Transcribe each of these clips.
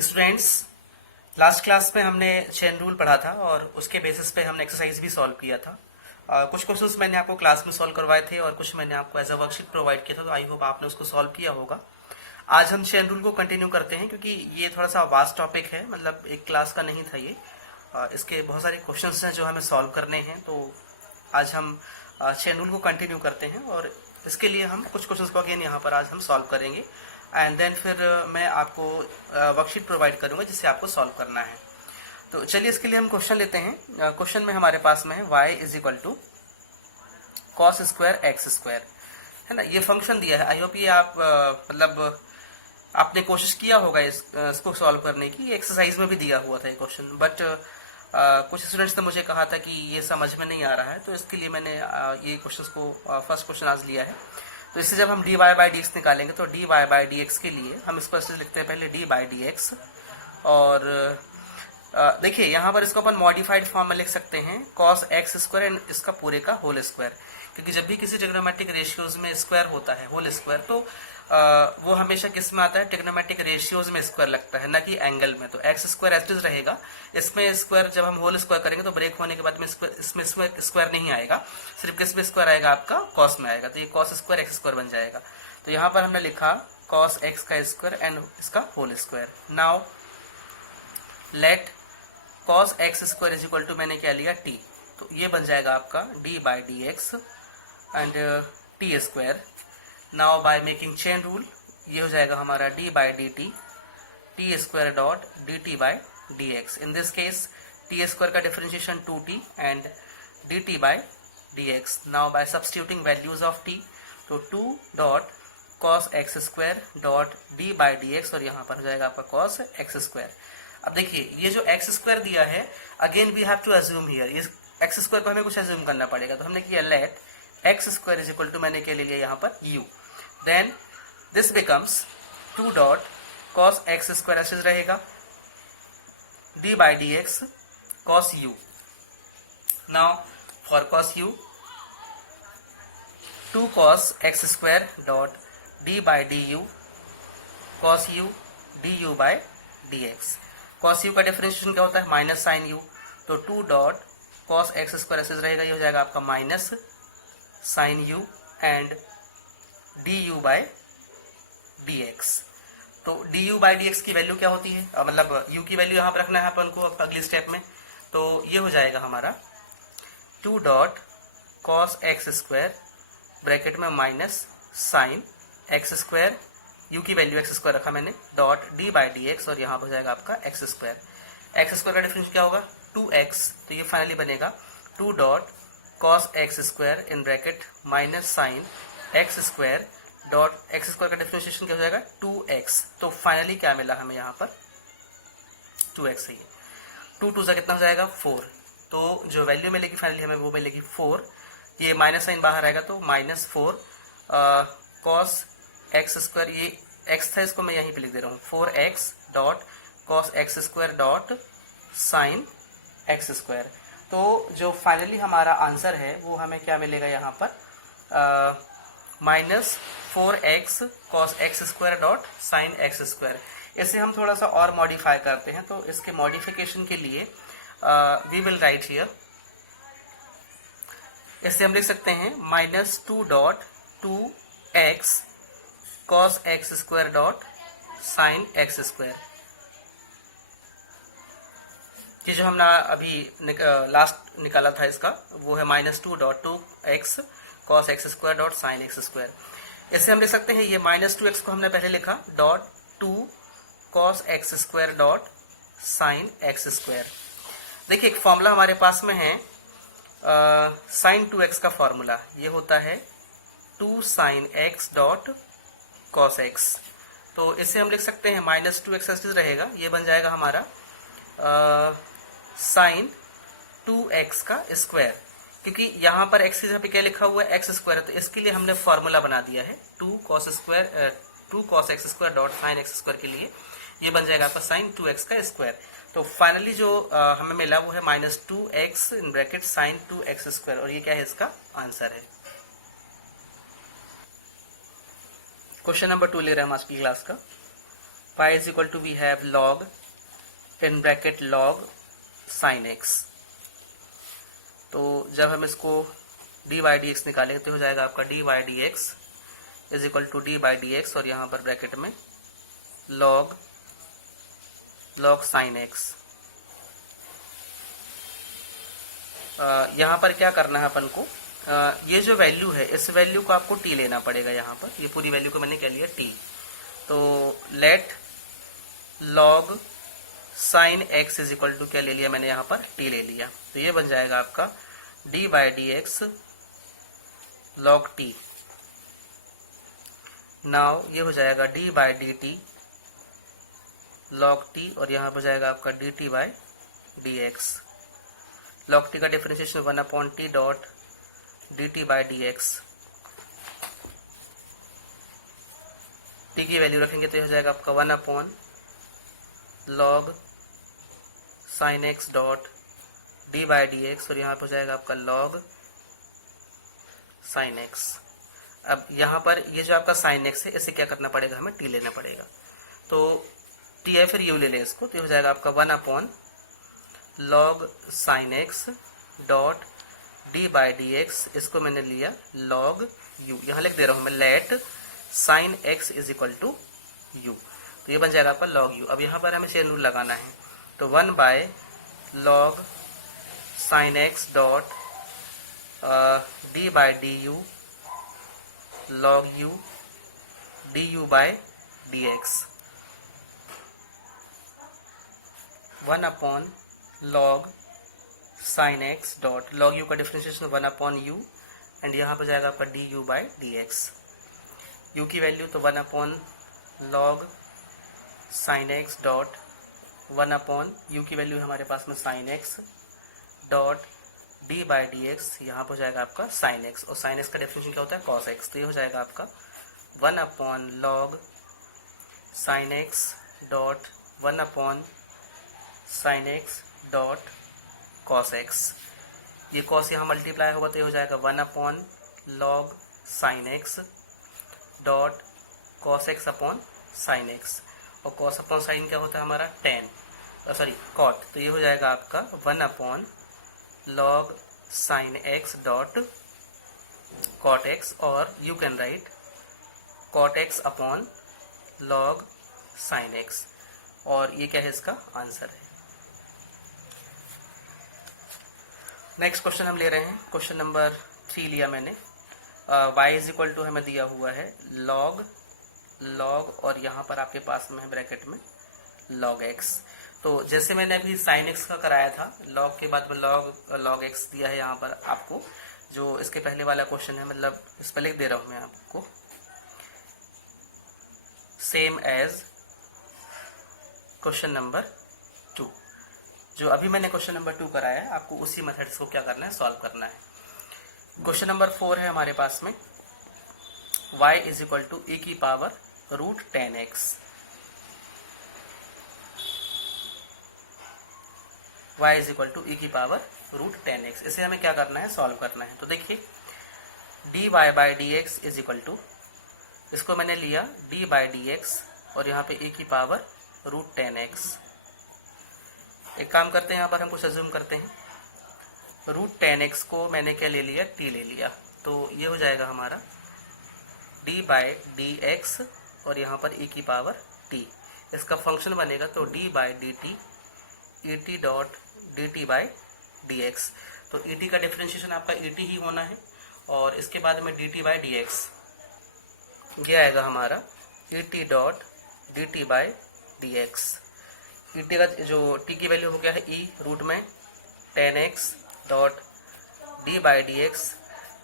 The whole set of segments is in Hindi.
स्टूडेंट्स, लास्ट क्लास में हमने चेन रूल पढ़ा था और उसके बेसिस पे हमने एक्सरसाइज भी सॉल्व किया था। कुछ क्वेश्चंस मैंने आपको क्लास में सॉल्व करवाए थे और कुछ मैंने आपको एज अ वर्कशीट प्रोवाइड किया था, तो आई होप आपने उसको सॉल्व किया होगा। आज हम चेन रूल को कंटिन्यू करते हैं क्योंकि ये थोड़ा सा वास्ट टॉपिक है, मतलब एक क्लास का नहीं था ये। इसके बहुत सारे क्वेश्चंस हैं जो हमें सॉल्व करने हैं, तो आज हम चेन रूल को कंटिन्यू करते हैं और इसके लिए हम कुछ क्वेश्चंस को अगेन यहाँ पर आज हम सॉल्व करेंगे एंड देन फिर मैं आपको वर्कशीट प्रोवाइड करूंगा जिससे आपको सॉल्व करना है। तो चलिए इसके लिए हम क्वेश्चन लेते हैं। क्वेश्चन में हमारे पास में है y is equal to cos square x square, है ना। ये फंक्शन दिया है। आई होप ये आप मतलब आपने कोशिश किया होगा इसको सॉल्व करने की। एक्सरसाइज में भी दिया हुआ था ये क्वेश्चन, बट कुछ स्टूडेंट्स ने मुझे कहा था कि ये समझ में नहीं आ रहा है, तो इसके लिए मैंने ये क्वेश्चन को फर्स्ट क्वेश्चन आज लिया है। तो इससे जब हम dy बाई डी एक्स निकालेंगे तो dy बाई डी एक्स के लिए हम इसको ऐसे लिखते हैं, पहले d बाई डी एक्स और देखिए यहाँ पर इसको अपन मॉडिफाइड फॉर्म में लिख सकते हैं cos एक्स स्क्वायर एंड इसका पूरे का होल स्क्वायर, क्योंकि जब भी किसी ट्रिग्नोमेट्रिक रेशियोज में स्क्वायर होता है होल स्क्वायर, तो वो हमेशा किस में आता है, ट्रिग्नोमेट्रिक रेशियोज में स्क्वायर लगता है, ना कि एंगल में। तो x square as it is रहेगा, इसमें स्क्वायर जब हम होल स्क्वायर करेंगे तो ब्रेक होने के बाद में इसमें स्क्वायर नहीं आएगा, सिर्फ किस में स्क्वायर आएगा, आपका कॉस में आएगा। तो ये कॉस स्क्वायर एक्स स्क्वायर बन जाएगा। तो यहाँ पर हमने लिखा कॉस एक्स का स्क्वायर एंड इसका whole square. Now let cos x square is equal to, मैंने क्या लिया, टी, तो ये बन जाएगा आपका d by d x and t square. Now by making chain rule ये हो जाएगा हमारा d by d t square dot d t by d x. In this case t square का differentiation 2t and d t by d x. Now bye substituting values of t, तो 2 dot cos x square dot d by d x और यहाँ पर हो जाएगा आपका कॉस एक्स स्क्वायर। अब देखिए ये जो एक्स स्क्वायर दिया है, again we have to assume here, इस एक्स स्क्वायर पर हमें कुछ अज्यूम करना पड़ेगा। तो हमने किया let x square is equal to, मैंने क्या ले लिया यहाँ पर u, then this becomes 2 dot cos x square ऐसे रहेगा d by d x cos u। Now for cos u 2 cos x square dot d by d u cos u d u by d x. Cos u का डिफरेंशिएशन क्या होता है, माइनस साइन u, तो 2 डॉट कॉस एक्स स्क्वायर ऐसे रहेगा, ये हो जाएगा आपका minus sine u and d u by d x. तो d u by d x की वैल्यू क्या होती है, मतलब u की वैल्यू यहाँ पर रखना है अपन को अब अगली स्टेप में। तो ये हो जाएगा हमारा 2 dot cos x square bracket में minus sine x square, u की वैल्यू एक्स स्क्वायर रखा मैंने, dot d by d x और यहाँ पर हो जाएगा आपका एक्स स्क्वायर। एक्स स्क्वायर का डिफरेंस क्या होगा, 2x, तो ये फाइनली बनेगा 2 dot cos x square in bracket minus sine x square dot x square का डिफरेंशिएशन क्या हो जाएगा, 2x। तो फाइनली क्या मिला हमें यहाँ पर, 2x है। 2 2 से कितना हो जाएगा, 4। तो जो वैल्यू मिलेगी फाइनली हमें वो मिलेगी 4। ये माइनस साइन बाहर आएगा तो माइनस 4 कॉस एक्स स्क्वायर, ये x था इसको मैं यहीं पे लिख दे रहा हूँ, 4x dot cos x square dot sign x square. तो जो फाइनली हमारा आंसर है वो हमें क्या मिलेगा यहाँ पर, minus 4x cos x square dot sign x square. इसे हम थोड़ा सा और मॉडिफाई करते हैं, तो इसके मॉडिफिकेशन के लिए वी विल राइट हियर, इसे हम लिख सकते हैं minus 2 dot 2x cos x square dot sign x square. ये जो हमने अभी लास्ट निकाला था इसका वो है minus 2 dot 2x cos x square dot sign x square. इसे हम लिख सकते हैं, ये माइनस 2x को हमने पहले लिखा dot 2 cos x square dot sign x square. देखिए एक फॉर्मूला हमारे पास में है साइन 2x का फॉर्मूला, ये होता है 2 sine x dot cos x. तो इसे हम लिख सकते हैं माइनस 2x ऐसे रहेगा, ये बन जाएगा हमारा साइन 2x का स्क्वायर, क्योंकि यहाँ पर x की जगह पे क्या लिखा हुआ है, एक्स स्क्वायर है, तो इसके लिए हमने फॉर्मूला बना दिया है 2 cos x square dot sign x square के लिए, ये बन जाएगा आपका साइन 2x का स्क्वायर। तो फाइनली जो हमें मिला वो है minus 2x in bracket sine 2x square, और ये क्या है, इसका आंसर है। क्वेश्चन नंबर 2 ले रहे हैं हम आज की क्लास का। y is equal to we have log in bracket log sin x। तो जब हम इसको dy dx निकालेंगे तो हो जाएगा आपका dy dx is equal to dy dx और यहाँ पर ब्रैकेट में log sin x। यहाँ पर क्या करना है अपन को, ये जो वैल्यू है इस वैल्यू को आपको t लेना पड़ेगा। यहाँ पर ये पूरी वैल्यू को मैंने कह लिया t। तो let log sin x is equal to क्या ले लिया मैंने यहाँ पर t ले लिया। तो ये बन जाएगा आपका dy dx log t। Now ये हो जाएगा dy dt log t और यहाँ पर जाएगा आपका dt by dx। log t का differentiation 1/t dot dt by dx। t की वैल्यू रखेंगे तो ये हो जाएगा आपका 1/log sin x dot d by dx और यहाँ पर हो जाएगा आपका log sin x। अब यहाँ पर ये जो आपका sin x है इसे क्या करना पड़ेगा, हमें t लेना पड़ेगा। तो t है फिर u ले लें इसको, तो ये हो जाएगा आपका 1/log sin x dot d by dx। इसको मैंने लिया log u, यहाँ लिख दे रहा हूँ मैं let sin x is equal to u। तो ये बन जाएगा आपका log u। अब यहाँ पर हमें चेन रूल लगाना है, तो 1/log sin x dot d by du log u du by dx। 1/log sin x dot log u का डिफरेंशिएशन 1/u एंड यहाँ पर जाएगा आपका du by dx। u की वैल्यू तो 1/log sin x dot 1/u की वैल्यू हमारे पास में sin x dot d by dx, यहाँ पर जाएगा आपका sin x और sin x का डेफिनेशन क्या होता है cos x। तो ये हो जाएगा आपका 1/log sin x dot 1/sin x dot cos x। ये cos यहाँ मल्टीप्लाई होगा तो ये हो जाएगा 1/log sin x dot cos x upon sin x और cos अपॉन sin क्या होता है हमारा cot। तो ये हो जाएगा आपका 1/log sin x dot cot x और you can write cot x upon log sin x और ये क्या है इसका आंसर है। नेक्स्ट क्वेश्चन हम ले रहे हैं, क्वेश्चन नंबर 3 लिया मैंने। y इज इक्वल टू हमें दिया हुआ है log और यहाँ पर आपके पास में है ब्रैकेट में log x। तो जैसे मैंने अभी sin x का कराया था, log के बाद में log x दिया है यहाँ पर आपको। जो इसके पहले वाला क्वेश्चन है, मतलब इस पर लिख दे रहा हूँ मैं आपको, सेम एज क्वेश्चन नंबर 2। जो अभी मैंने क्वेश्चन नंबर 2 कराया है, आपको उसी मेथड को क्या करना है, सॉल्व करना है। क्वेश्चन नंबर 4 है हमारे पास में, y is equal to e की power root 10x। y is equal to e की पावर रूट 10x। इसे हमें क्या करना है, सॉल्व करना है। तो देखिए dy by dx is equal to, इसको मैंने लिया d बाई dx और यहाँ पे e की पावर रूट 10x। एक काम करते हैं, यहाँ पर हम कुछ अज्यूम करते हैं। रूट 10x को मैंने क्या ले लिया, t ले लिया। तो ये हो जाएगा हमारा d बाई dx और यहाँ पर e की पावर t। इसका फंक्शन बनेगा तो d by dt et dot dt by dx। तो et का डिफरेंशिएशन आपका et ही होना है और इसके बाद में dt बाई dx ये आएगा हमारा et dot dt by dx। et का जो t की वैल्यू हो गया है e रूट में 10x dot d by dx,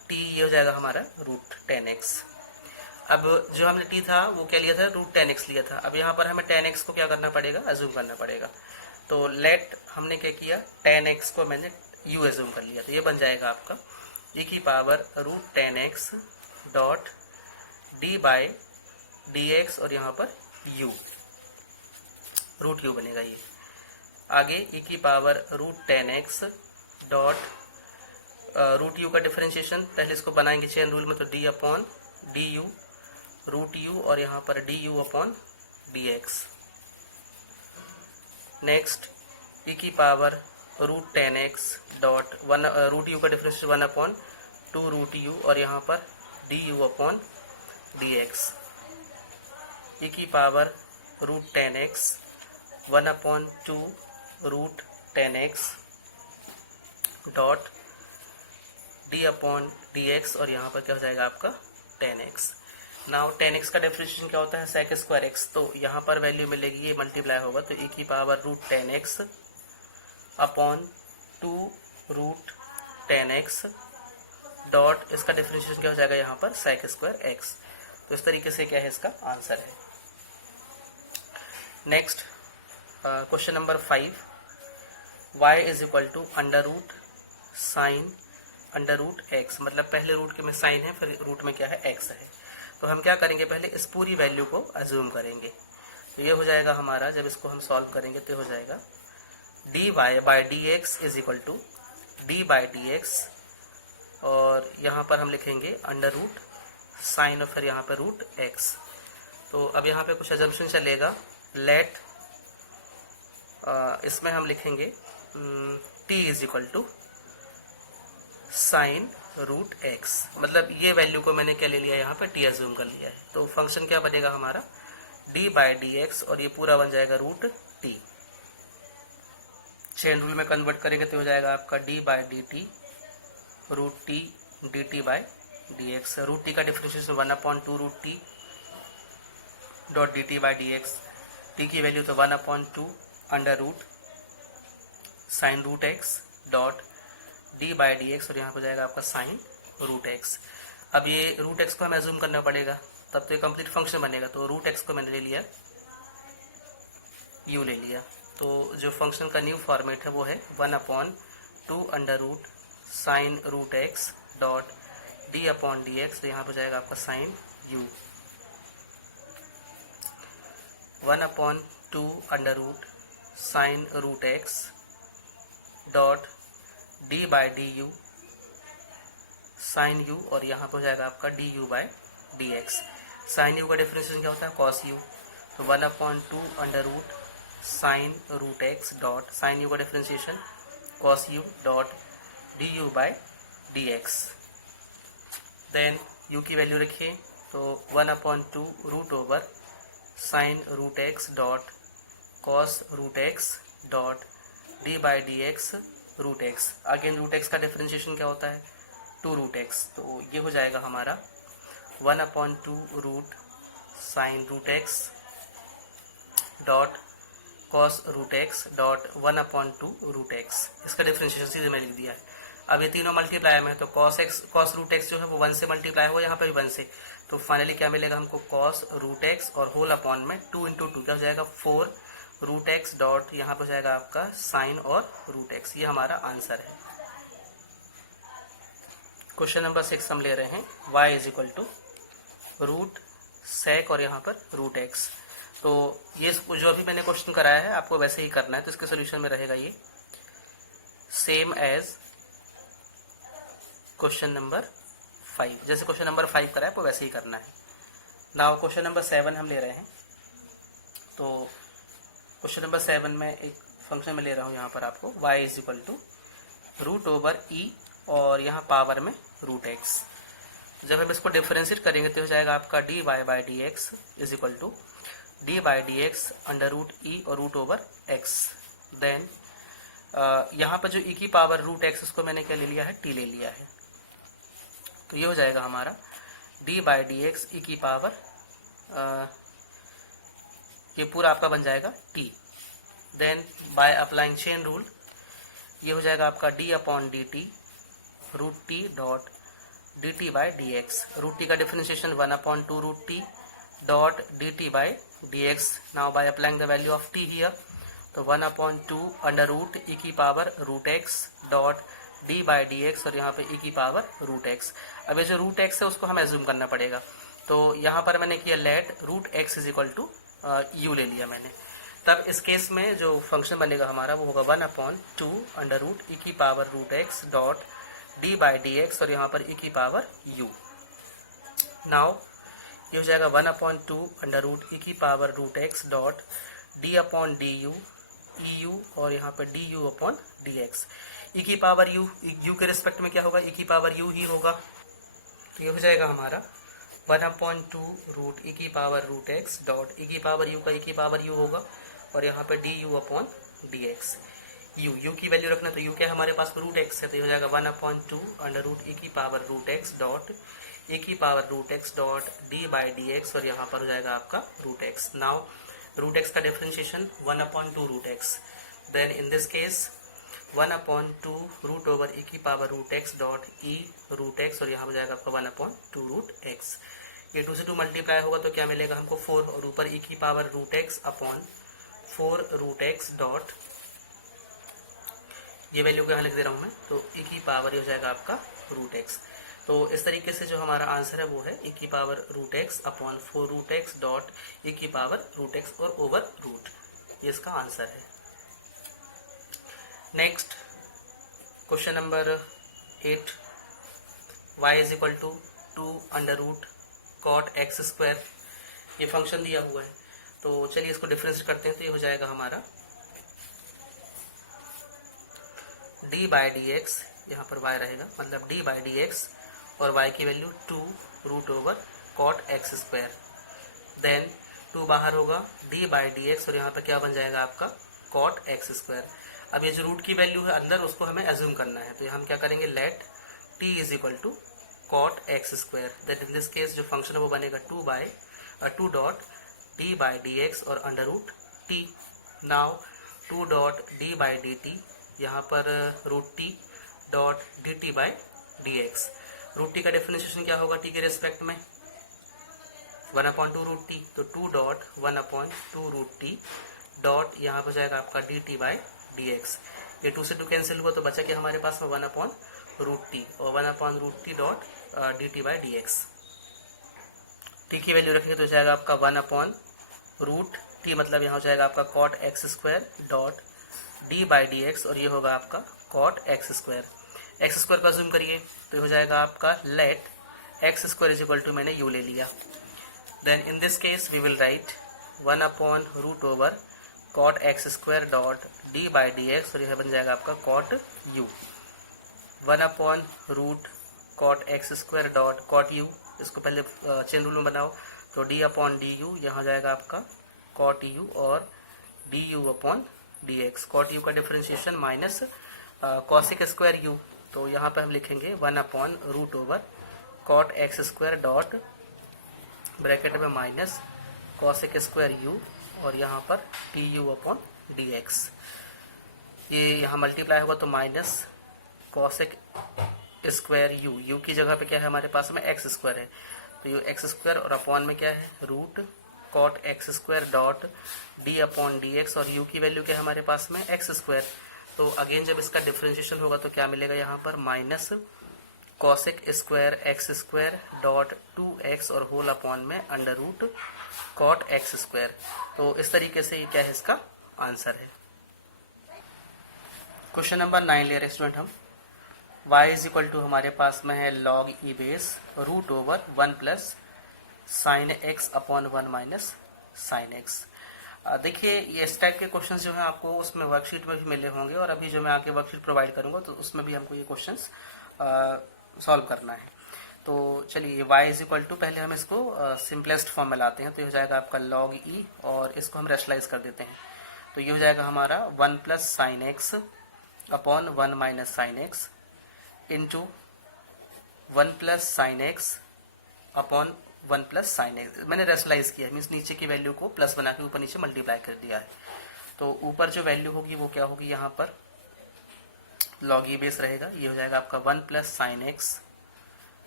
t ये हो जाएगा हमारा रूट 10x। अब जो हमने t था वो क्या लिया था, रूट 10x लिया था। अब यहाँ पर हमें 10x को क्या करना पड़ेगा, अज्यूम करना पड़ेगा। तो लेट हमने क्या किया, 10x को मैंने u अज्यूम कर लिया। तो ये बन जाएगा आपका e की power root 10x dot d by dx और यहाँ पर u, रूट u बनेगा ये। आगे e की power root 10x dot root u का डिफरेंशिएशन, पहले इसको बनाएंगे चेन रूल में, तो d upon du root u और यहाँ पर du upon dx। Next e की power root 10x dot one, root u का डिफरेंस 1/2 रूट यू और यहाँ पर d u upon d x, e की power root 10x 1/2 root 10x dot d upon d x और यहाँ पर क्या हो जाएगा आपका 10x। नाउ 10x का डिफरेंशिएशन क्या होता है सेक स्क्वायर एक्स, तो यहाँ पर वैल्यू मिलेगी, ये मल्टीप्लाई होगा तो ई की power root 10x upon 2 root 10x dot इसका डिफरेंशिएशन क्या हो जाएगा यहाँ पर सेक स्क्वायर एक्स। तो इस तरीके से क्या है इसका आंसर है। Next question number 5, y is equal to under root sine under root x, मतलब पहले रूट के में साइन है फिर रूट में क्या है एक्स है। तो हम क्या करेंगे, पहले इस पूरी वैल्यू को अज्यूम करेंगे। तो ये हो जाएगा हमारा, जब इसको हम सॉल्व करेंगे तो हो जाएगा dy by d x is equal to d by d x और यहाँ पर हम लिखेंगे अंडर रूट साइन और फिर यहाँ पर रूट एक्स। तो अब यहाँ पे कुछ अजम्पशन चलेगा, लेट इसमें हम लिखेंगे t is equal to sine root x, मतलब ये वैल्यू को मैंने क्या ले लिया यहाँ पे t अज्यूम कर लिया है। तो फंक्शन क्या बनेगा हमारा d बाई डी एक्स और ये पूरा बन जाएगा रूट t। चेन रूल में कन्वर्ट करेंगे तो हो जाएगा आपका d by d t root t d t by d x. Root t का differentiation 1/2 root t dot d t by d x, t की वैल्यू तो 1/2 under root sine root x dot d by d x और यहाँ पर जाएगा आपका साइन रूट एक्स। अब ये रूट एक्स को हमें अज्यूम करना पड़ेगा, तब तो ये कंप्लीट फंक्शन बनेगा। तो रूट एक्स को मैंने ले लिया यू ले लिया, तो जो फंक्शन का न्यू फॉर्मेट है वो है 1/2 under root sine root x dot d upon d x, तो यहाँ पर जाएगा आपका sine u 1/2 under root sine root x dot d by d u sine u और यहाँ पर हो जाएगा आपका d u by d x. Sine u का डिफरेंशिएशन क्या होता है कॉस यू, तो 1/2 under root sine root x dot sine u का differentiation cos u dot D u by d x. Then u की वैल्यू रखिए तो 1/2 root over sine root x dot cos root x dot d by d x root x. Again root x का डिफरेंशिएशन क्या होता है 2 रूट एक्स, तो ये हो जाएगा हमारा 1/2 root sine root x dot cos root x dot 1/2 root x. इसका डिफरेंशिएशन सीधे मैं लिख दिया है। अब ये तीनों मल्टीप्लाई में, तो कॉस रूट एक्स जो है वो 1 से मल्टीप्लाई हो, यहाँ पर भी 1 से, तो फाइनली क्या मिलेगा हमको कॉस रूट एक्स और होल अपॉन में 2 × 2 क्या हो जाएगा 4 रूट एक्स डॉट यहाँ पर जाएगा आपका साइन और रूट एक्स। ये हमारा आंसर है। क्वेश्चन नंबर 6 हम ले रहे हैं y is equal to root sec और यहाँ पर रूट एक्स। तो ये जो अभी मैंने क्वेश्चन कराया है आपको वैसे ही करना है, तो इसके सोल्यूशन में रहेगा ये सेम एज क्वेश्चन नंबर 5। जैसे क्वेश्चन नंबर 5 कराया आपको वैसे ही करना है। नाउ क्वेश्चन नंबर 7 हम ले रहे हैं। तो क्वेश्चन नंबर 7 में एक फंक्शन में ले रहा हूँ यहाँ पर आपको y is equal to root over e और यहाँ पावर में रूट एक्स। जब हम इसको डिफरेंशिएट करेंगे तो हो जाएगा आपका d y by d x is equal to d by d x under root e और रूट ओवर एक्स। देन यहाँ पर जो ई की पावर रूट एक्स उसको मैंने क्या ले लिया है टी ले लिया है, तो ये हो जाएगा हमारा d by d x e की पावर ये पूरा आपका बन जाएगा t। Then by applying chain rule ये हो जाएगा आपका d upon d t root t dot d t by d x. Root t का differentiation 1/2 root t dot d t by d x. Now by applying the value of t here, तो 1/2 अंडर रूट ई की power root x dot d by d x और यहाँ पे ई की पावर रूट एक्स। अब ये जो रूट एक्स है उसको हमें एज्यूम करना पड़ेगा, तो यहाँ पर मैंने किया let root x is equal to u ले लिया मैंने। तब इस केस में जो फंक्शन बनेगा हमारा वो होगा 1/2 अंडर रूट ई की power root x dot d by d x और यहाँ पर ई की पावर यू। नाउ ये हो जाएगा 1/2 अंडर रूट ई की power root x dot d upon d u e u और यहाँ पे d u upon d x. E की पावर यू, यू के रिस्पेक्ट में क्या होगा, ई की पावर यू ही होगा। तो ये हो जाएगा हमारा 1/2 रूट ई की power root x dot e की पावर यू का ई की पावर यू होगा और यहाँ पे d u upon d x. You की वैल्यू रखना, तो यू क्या हमारे पास रूट एक्स है, तो ये हो जाएगा 1/2 अंडर रूट ई की power root x dot a की power root x dot d by d x और यहाँ पर हो जाएगा आपका root x. Now root x का differentiation 1/2 root x, then in this case 1/2 root over e की power root x dot e root x और यहाँ हो जाएगा आपका 1/2 रूट एक्स। ये 2 से 2 मल्टीप्लाई होगा तो क्या मिलेगा हमको 4 और ऊपर ई की power root x upon 4 root x dot ये वैल्यू क्या लिख दे रहा हूँ मैं, तो ई की पावर हो जाएगा आपका रूट एक्स। तो इस तरीके से जो हमारा आंसर है वो है ई की power root x upon 4 root x dot e की पावर रूट एक्स और ओवर रूट, ये इसका आंसर है। Next question number 8, y is equal to 2 under root cot x square, ये फंक्शन दिया हुआ है। तो चलिए इसको डिफरेंस करते हैं, तो ये हो जाएगा हमारा डी बाई डी एक्स, यहाँ पर y रहेगा मतलब डी बाई डी एक्स और y की value 2 root over cot x square, then 2 बाहर होगा डी बाई डी एक्स और यहाँ पर क्या बन जाएगा आपका कॉट एक्स स्क्वायर। अब ये जो रूट की वैल्यू है अंदर उसको हमें एज्यूम करना है, तो हम क्या करेंगे, let t is equal to cot x square, that in this case जो फंक्शन है वो बनेगा 2 dot d by d x और under root t. Now 2 dot d by d t, यहाँ पर root t dot d t by d x. Root t का डिफरेंशिएशन क्या होगा टी के रेस्पेक्ट में, 1/2 रूट टी, तो 2 डॉट 1/2 रूट टी डॉट यहाँ पर जाएगा आपका D t by d x. ये 2 से 2 कैंसिल हुआ तो बचा कि हमारे पास में 1/रूट टी और 1/रूट t dot d t by d x. T की वैल्यू रखेंगे तो जाएगा आपका 1/रूट टी मतलब यहाँ हो जाएगा आपका cot x square dot d by d x और ये होगा आपका cot x square. X square का जूम करिए तो हो जाएगा आपका let x square is equal to मैंने यू ले लिया, then in this case we will write 1/रूट over cot x square dot d by d x और यह बन जाएगा आपका कॉट यू। 1/रूट cot x square dot cot u, इसको पहले चेन रूल में बनाओ तो डी अपॉन डी यू, यहाँ जाएगा आपका कॉट यू और d u upon d x. Cot u का differentiation minus cosec square u, तो यहाँ पर हम लिखेंगे 1/रूट over cot x square dot bracket में माइनस कॉसिक स्क्वायर यू और यहाँ पर t u upon d x. ये यहाँ मल्टीप्लाई होगा तो minus cosec square u, u की जगह पे क्या है हमारे पास में एक्स स्क्वायर है, तो यू एक्स स्क्वायर और अपॉन में क्या है root cot x square dot d upon d x और यू की वैल्यू क्या है हमारे पास में एक्स स्क्वायर। तो अगेन जब इसका डिफरेंशिएशन होगा तो क्या मिलेगा यहाँ पर minus cosec square x square dot 2x और होल अपॉन में under root cot x square. तो इस तरीके से ये क्या है इसका आंसर है। क्वेश्चन नंबर 9 ले रहे स्टूडेंट हम, y इज इक्वल टू हमारे पास में है log e base root over 1 plus sine x upon 1 minus sine x. देखिए ये इस टाइप के क्वेश्चंस जो हैं आपको उसमें वर्कशीट में भी मिले होंगे और अभी जो मैं आगे वर्कशीट प्रोवाइड करूंगा तो उसमें भी हमको ये क्वेश्चंस सॉल्व करना है। तो चलिए y इज इक्वल टू पहले हम इसको सिंपलेस्ट फॉर्म में लाते हैं, तो ये हो जाएगा आपका लॉग ई और इसको हम रेशनलाइज कर देते हैं, तो ये हो जाएगा हमारा 1 plus sine x upon 1 minus sine x into 1 plus sine x upon 1 plus sine x. मैंने रेशनलाइज किया, मीन्स नीचे की वैल्यू को प्लस बना के ऊपर नीचे मल्टीप्लाई कर दिया है। तो ऊपर जो वैल्यू होगी वो क्या होगी, यहाँ पर लॉग ई बेस रहेगा, ये हो जाएगा आपका 1 प्लस साइन एक्स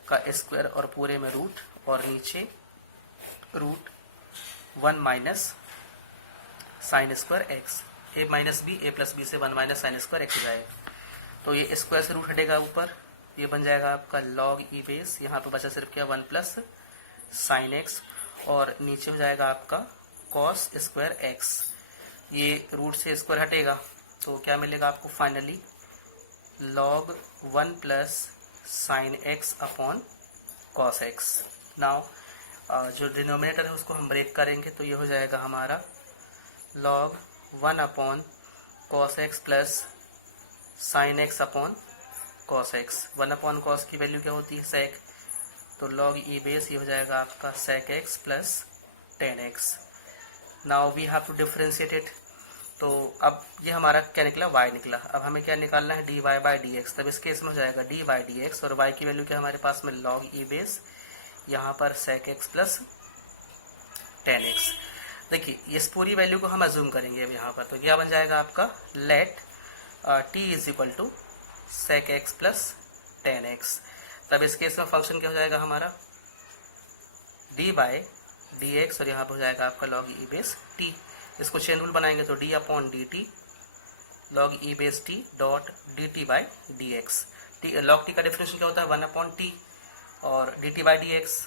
का स्क्वायर और पूरे में रूट और नीचे root 1 minus sine square x, a minus b, a plus b से 1 माइनस साइन स्क्वायर एक्स जाएगा। तो ये स्क्वायर से रूट हटेगा ऊपर, ये बन जाएगा आपका लॉग ई बेस, यहाँ पे बचा सिर्फ क्या 1 प्लस साइन एक्स और नीचे हो जाएगा आपका कॉस स्क्वायर एक्स। ये रूट से स्क्वायर हटेगा तो क्या मिलेगा आपको finally log 1 plus sine x upon cos x. Now जो डिनोमिनेटर है उसको हम ब्रेक करेंगे तो ये हो जाएगा हमारा log 1 upon cos x plus sine x upon cos x. 1 upon cos की वैल्यू क्या होती है, सेक, तो लॉग ई बेस ये हो जाएगा आपका sec x plus tan x. Now we have to differentiate it. तो अब ये हमारा क्या निकला, y निकला। अब हमें क्या निकालना है, dy बाई डी एक्स। तब इस केस में हो जाएगा dy बाई डी एक्स और y की वैल्यू क्या हमारे पास में log ई बेस, यहाँ पर sec x plus tan x. देखिए इस पूरी वैल्यू को हम अज्यूम करेंगे अब यहाँ पर, तो क्या बन जाएगा आपका let t is equal to sec x plus tan x. तब इस केस में फंक्शन क्या हो जाएगा हमारा, डी बाई डी एक्स और यहाँ पर हो जाएगा आपका log ई बेस t। इसको चेन रूल बनाएंगे तो d upon d t log e base t dot d t by d x. Log t का डेफिनेशन क्या होता है, 1 अपॉन टी, और d t by d x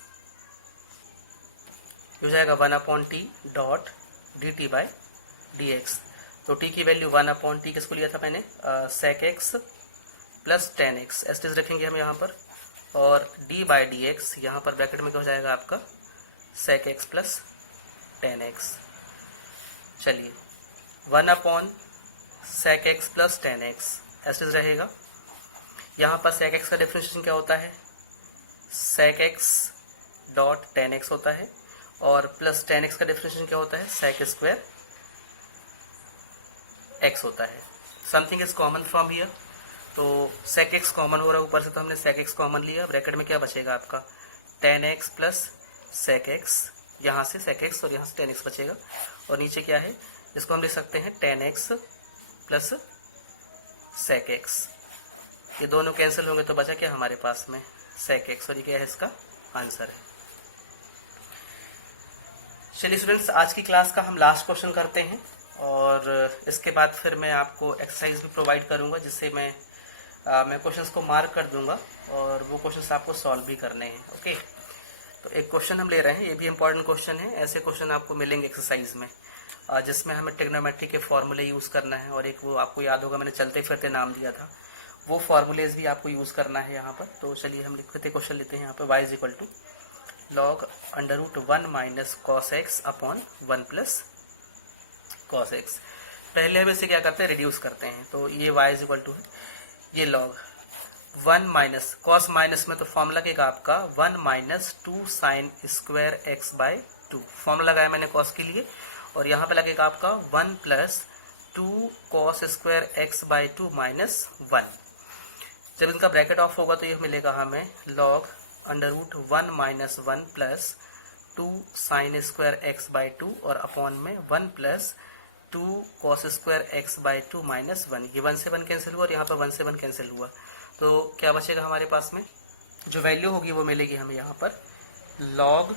हो जाएगा 1 upon t dot d t by d x. तो टी की वैल्यू 1 अपॉन टी किसको लिया था मैंने, sec x plus tan x, stage रखेंगे हम यहाँ पर, और डी बाई डी एक्स यहाँ पर ब्रैकेट में क्या हो जाएगा आपका sec x plus tan x. चलिए 1 upon sec x plus tan x ऐसे रहेगा। यहाँ पर सेक एक्स का डिफरेंशिएशन क्या होता है, sec x dot tan x होता है, और प्लस टेन एक्स का डिफरेंशिएशन क्या होता है, सेक स्क्वायर एक्स होता है। Something is common from here, तो सेक एक्स कॉमन हो रहा है ऊपर से, तो हमने सेक एक्स कॉमन लिया। ब्रैकेट में क्या बचेगा आपका tan x plus sec x, यहाँ से सेक एक्स और यहाँ से टेन एक्स बचेगा, और नीचे क्या है, इसको हम लिख सकते हैं tan x plus sec x. ये दोनों कैंसिल होंगे तो बचा क्या हमारे पास में, सेक एक्स, और ये क्या है इसका आंसर है। चलिए स्टूडेंट्स, आज की क्लास का हम लास्ट क्वेश्चन करते हैं, और इसके बाद फिर मैं आपको एक्सरसाइज भी प्रोवाइड करूंगा, जिससे मैं क्वेश्चंस को मार्क कर दूंगा और वो क्वेश्चंस आपको सॉल्व भी करने हैं। ओके, तो एक क्वेश्चन हम ले रहे हैं, ये भी इंपॉर्टेंट क्वेश्चन है। ऐसे क्वेश्चन आपको मिलेंगे एक्सरसाइज में जिसमें हमें ट्रिग्नोमेट्री के फॉर्मूले यूज करना है, और एक वो आपको याद होगा मैंने चलते फिरते नाम दिया था, वो फॉर्मूलेज भी आपको यूज करना है यहाँ पर। तो चलिए हम लिखते क्वेश्चन लेते हैं यहाँ पर, y is equal to log under root 1 minus cos x upon 1 plus cos x. पहले हम इसे क्या करते हैं, रिड्यूस करते हैं। तो ये y इज इक्वल टू है, ये लॉग 1 माइनस कॉस माइनस में तो फॉर्मूला लगेगा आपका 1 minus 2 sine square x by 2, formula लगाया मैंने कॉस के लिए, और यहाँ पे लगेगा आपका 1 plus 2 cos square x by 2 minus 1। जब इनका ब्रैकेट ऑफ होगा तो ये मिलेगा हमें log under root 1 minus 1 plus 2 sine square x by 2 और अपॉन में 1 plus 2 cos square x by 2 minus 1। ये 1 से 1 कैंसिल हुआ और यहाँ पर 1 से 1 कैंसिल हुआ, तो क्या बचेगा हमारे पास में, जो वैल्यू होगी वो मिलेगी हमें यहाँ पर log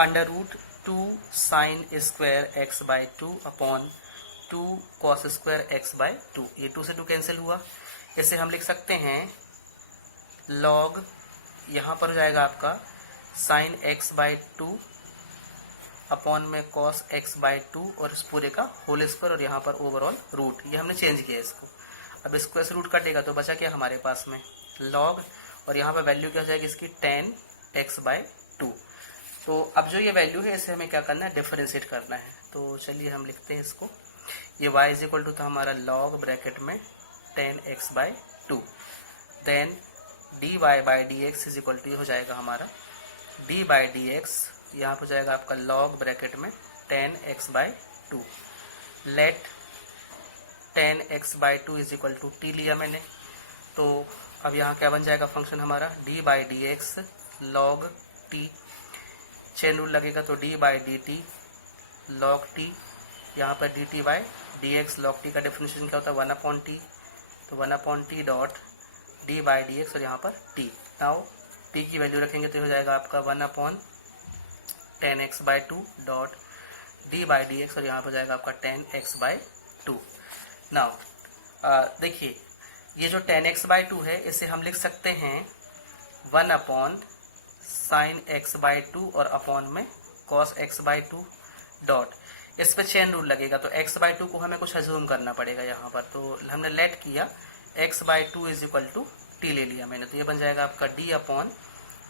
under root 2 sine square x by 2 upon 2 cos square x by 2। ये 2 से 2 कैंसिल हुआ, इसे हम लिख सकते हैं लॉग, यहाँ पर हो जाएगा आपका साइन एक्स बाई 2 अपॉन में कॉस एक्स बाई 2 और इस पूरे का होल स्क्वायर, और यहाँ पर ओवरऑल रूट, ये हमने चेंज किया इसको। अब इसको ऐसे रूट कटेगा तो बचा क्या हमारे पास में लॉग, और यहाँ पर वैल्यू क्या हो जाएगी इसकी 10 एक्स बाई 2। तो अब जो ये वैल्यू है इसे हमें क्या करना है, डिफरेंशिएट करना है। तो चलिए हम लिखते हैं इसको, ये y इज इक्वल टू था हमारा लॉग ब्रैकेट में 10 x by 2, then d y by d x is equal to हो जाएगा हमारा डी बाई डी एक्स, यहाँ पर जाएगा आपका लॉग ब्रैकेट में 10 x by 2, let 10 x by 2 is equal to t लिया मैंने। तो अब यहाँ क्या बन जाएगा फंक्शन हमारा d by d x log T, chain rule लगेगा तो D by d t log T, यहाँ पर D t by d x, log t का डेफिनेशन क्या होता है 1 अपॉन टी, तो 1 upon t dot d by d x और यहाँ पर टी। नाउ टी की वैल्यू रखेंगे तो हो जाएगा आपका 1 upon 10 x by 2 dot d by d x और यहाँ पर जाएगा आपका 10 एक्स बाई 2। नाउ देखिए ये जो 10 एक्स बाई 2 है इसे हम लिख सकते हैं 1 अपॉन साइन एक्स बाई 2 और अपॉन में कॉस एक्स बाई 2 डॉट, इस पे चेन रूल लगेगा तो x बाई 2 को हमें कुछ अज्यूम करना पड़ेगा यहाँ पर, तो हमने लेट किया x by 2 is equal to t ले लिया मैंने, तो ये बन जाएगा आपका d अपॉन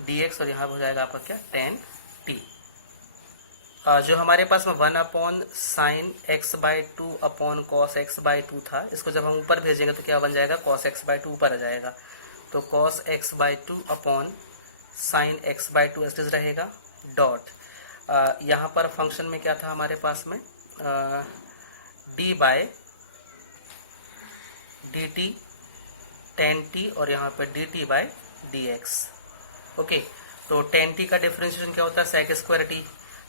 डी एक्स और यहाँ हो जाएगा आपका क्या 10 t। जो हमारे पास में 1/sin x/2 upon cos x/2 था, इसको जब हम ऊपर भेजेंगे तो क्या बन जाएगा, cos x/2 ऊपर आ जाएगा। तो cos x/2 upon sin x/2 ऐसे रहेगा डॉट, यहाँ पर फंक्शन में क्या था हमारे पास में, d/dt tan t और यहाँ पर dt/dx। ओके, तो tan t का डिफरेंशिएशन क्या होता है, sec² t।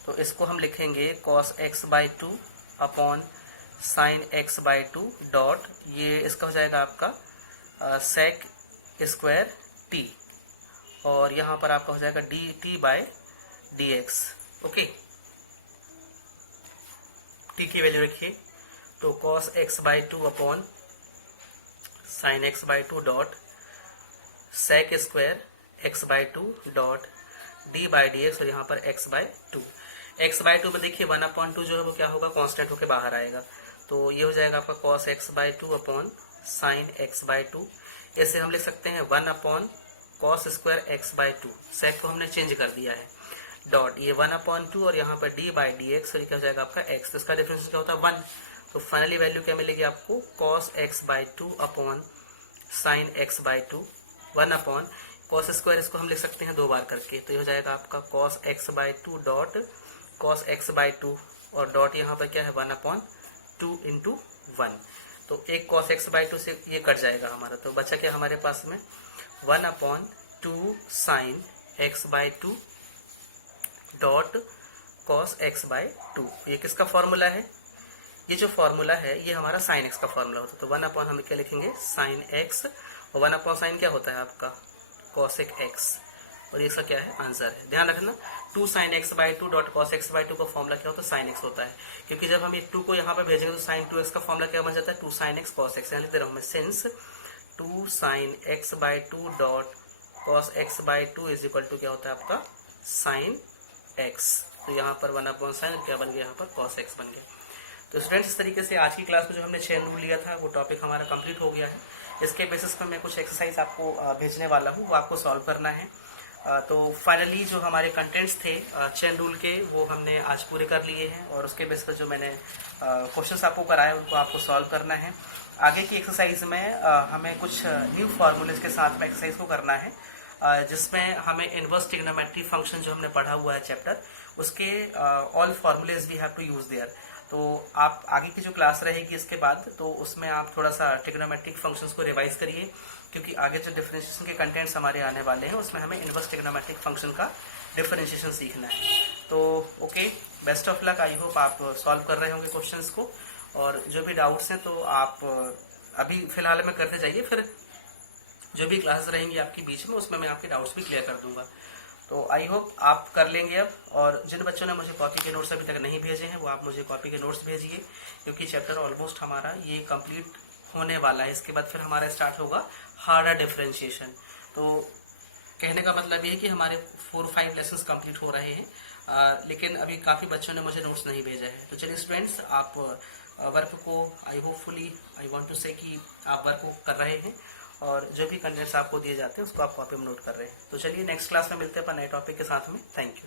तो इसको हम लिखेंगे cos x/2 upon sin x/2 dot, ये इसका हो जाएगा आपका sec² t और यहाँ पर आपका हो जाएगा dt/dx। ओके, t की वैल्यू रखिए। तो cos x/2 upon sin x/2 dot sec² x/2 dot d/dx और यहाँ पर x/2। x/2 में देखिए 1/2 जो है वो क्या होगा, कांस्टेंट होके बाहर आएगा। तो ये हो जाएगा आपका cos x/2 upon sin x/2। ऐसे हम लिख सकते हैं 1/cos² x/2, sec को हमने चेंज कर दिया है डॉट, ये 1/2 और यहाँ पर d/dx और ये क्या हो जाएगा आपका x। तो इसका डिफरेंस क्या होता है 1। तो फाइनली वैल्यू क्या मिलेगी आपको, cos x/2 upon sin x/2 1/cos², इसको हम लिख सकते हैं 2 बार करके। तो ये हो जाएगा आपका cos x/2 dot cos x/2 और डॉट यहाँ पर क्या है 1/2 इंटू 1। तो एक cos x/2 से ये कट जाएगा हमारा, तो बचा क्या हमारे पास में 1/2 sin x/2 dot cos x/2। ये किसका फॉर्मूला है, ये जो फॉर्मूला है ये हमारा sin x का फॉर्मूला होता है। तो 1/ हम क्या लिखेंगे sin x और 1/sin क्या होता है आपका cosec x और ये इसका क्या है आंसर है। ध्यान रखना 2 sin x/2 dot cos x/2 का फॉर्मूला क्या होता है sin x होता है, क्योंकि जब हम ये 2 को यहाँ पे भेजेंगे तो sin 2x का फॉर्मूला क्या बन जाता है 2 sin x cos x। यहाँ लिख दे रहा हूँ मैं since 2 sin x/2 dot cos x/2 is equal to क्या होता है आपका sin x। तो यहाँ पर 1/sin क्या बन गया, यहाँ पर cos x बन गया। तो स्टूडेंट्स इस तरीके से आज की क्लास में जो हमने चेन रूल लिया था वो टॉपिक हमारा कंप्लीट हो गया है। इसके बेसिस पर मैं कुछ एक्सरसाइज आपको भेजने वाला हूँ, वो आपको सॉल्व करना है। तो फाइनली जो हमारे कंटेंट्स थे चेन रूल के वो हमने आज पूरे कर लिए हैं और उसके बेस पर जो मैंने क्वेश्चंस आपको कराए उनको आपको सॉल्व करना है। आगे की एक्सरसाइज में हमें कुछ न्यू फार्मूलेज के साथ में एक्सरसाइज को करना है, जिसमें हमें इनवर्स ट्रिग्नोमेट्री फंक्शन जो हमने पढ़ा हुआ है चैप्टर, उसके all formulas we have to use there. तो आप आगे की जो क्लास रहेगी इसके बाद तो उसमें आप थोड़ा सा ट्रिग्नोमेट्रिक फंक्शंस को रिवाइज करिए, क्योंकि आगे जो डिफरेंशिएशन के कंटेंट्स हमारे आने वाले हैं उसमें हमें इनवर्स ट्रिग्नोमेट्रिक फंक्शन का डिफरेंशिएशन सीखना है। तो okay, best of luck. I hope आप सॉल्व कर रहे होंगे क्वेश्चंस को, और जो भी डाउट्स हैं तो आप अभी फिलहाल में करते जाइए, फिर जो भी क्लासेस रहेंगी आपकी बीच में उसमें मैं आपके डाउट्स भी क्लियर कर दूंगा। तो आई होप आप कर लेंगे अब। और जिन बच्चों ने मुझे कॉपी के नोट्स अभी तक नहीं भेजे हैं वो आप मुझे कॉपी के नोट्स भेजिए, क्योंकि चैप्टर ऑलमोस्ट हमारा ये कंप्लीट होने वाला है। इसके बाद फिर हमारा स्टार्ट होगा हार्डर डिफरेंशिएशन। तो कहने का मतलब ये है कि हमारे 4-5 लेसन्स कंप्लीट हो रहे हैं, लेकिन अभी काफ़ी बच्चों ने मुझे नोट्स नहीं भेजा है। तो चलिए स्टूडेंट्स, आप वर्क को आई वांट टू से कि आप वर्क को कर रहे हैं और जो भी कंटेंट्स आपको दिए जाते हैं उसको आप कॉपी में नोट कर रहे हैं। तो चलिए नेक्स्ट क्लास में मिलते हैं अपन नए टॉपिक के साथ में। Thank you.